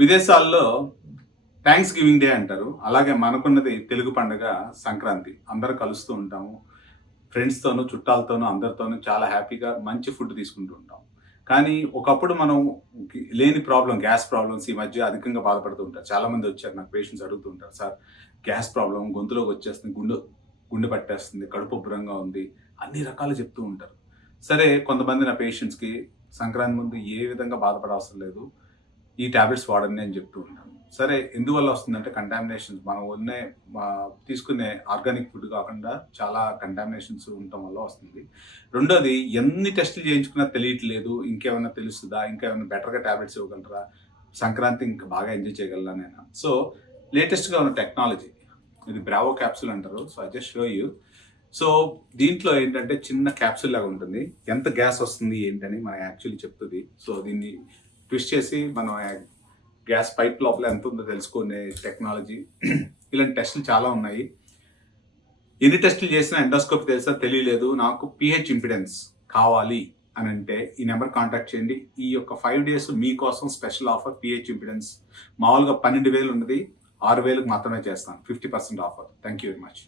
విదేశాల్లో thanks giving day అంటారు. అలాగే మనకున్నది తెలుగు పండుగ సంక్రాంతి. అందరూ కలుస్తూ ఉంటాము. ఫ్రెండ్స్‌తోనూ, చుట్టాలతోనూ అందరితోనూ చాలా హ్యాపీగా మంచి ఫుడ్ తీసుకుంటూ ఉంటాం. కానీ ఒకప్పుడు మనం లేని గ్యాస్ ప్రాబ్లమ్స్ ఈ మధ్య అధికంగా బాధపడుతూ ఉంటారు. చాలామంది వచ్చారు నాకు పేషెంట్స్ అడుగుతూ ఉంటారు. సార్ గ్యాస్ ప్రాబ్లమ్ గొంతులోకి వచ్చేస్తుంది, గుండె పట్టేస్తుంది, కడుపు ఉబ్బరంగా ఉంది, అన్ని రకాలు చెప్తూ ఉంటారు. సరే కొంతమంది నా పేషెంట్స్‌కి సంక్రాంతి ముందు ఏ విధంగా బాధపడవసరం లేదు. ఈ టాబ్లెట్స్ వాడండి అని చెప్తూ ఉంటాను. సరే ఎందువల్ల వస్తుందంటే కంటామినేషన్స్ మనం తీసుకునే ఆర్గానిక్ ఫుడ్ కాకుండా చాలా కంటామినేషన్స్ ఉండటం వల్ల వస్తుంది. రెండోది ఎన్ని టెస్టులు చేయించుకున్నా తెలియట్లేదు. ఇంకేమైనా తెలుస్తుందా? ఇంకేమైనా బెటర్‌గా టాబ్లెట్స్ ఇవ్వగలరా? సంక్రాంతి ఇంకా బాగా ఎంజాయ్ చేయగలనా నేను? సో లేటెస్ట్‌గా ఉన్న టెక్నాలజీ ఇది బ్రావో క్యాప్సూల్ అంటారు. So I just show you. So దీంట్లో ఏంటంటే చిన్న క్యాప్సూల్ లాగా ఉంటుంది. ఎంత గ్యాస్ వస్తుంది ఏంటని మనకి యాక్చువల్లీ చెప్తుంది. సో దీన్ని ట్విస్ట్ చేసి మనం గ్యాస్ పైప్ లోపల ఎంత ఉందో తెలుసుకునే టెక్నాలజీ. ఇలాంటి టెస్టులు చాలా ఉన్నాయి. ఎన్ని టెస్టులు చేసినా ఎండోస్కోపీ తెలుసా తెలియలేదు, నాకు పీహెచ్ ఇంపిడెన్స్ కావాలి అని అంటే ఈ నెంబర్ కాంటాక్ట్ చేయండి. ఈ యొక్క 5 days మీకోసం స్పెషల్ ఆఫర్ పీహెచ్ ఇంపిడెన్స్. మామూలుగా 12,000 ఉన్నది 6,000కి మాత్రమే చేస్తాను. 50% offer. Thank you very much.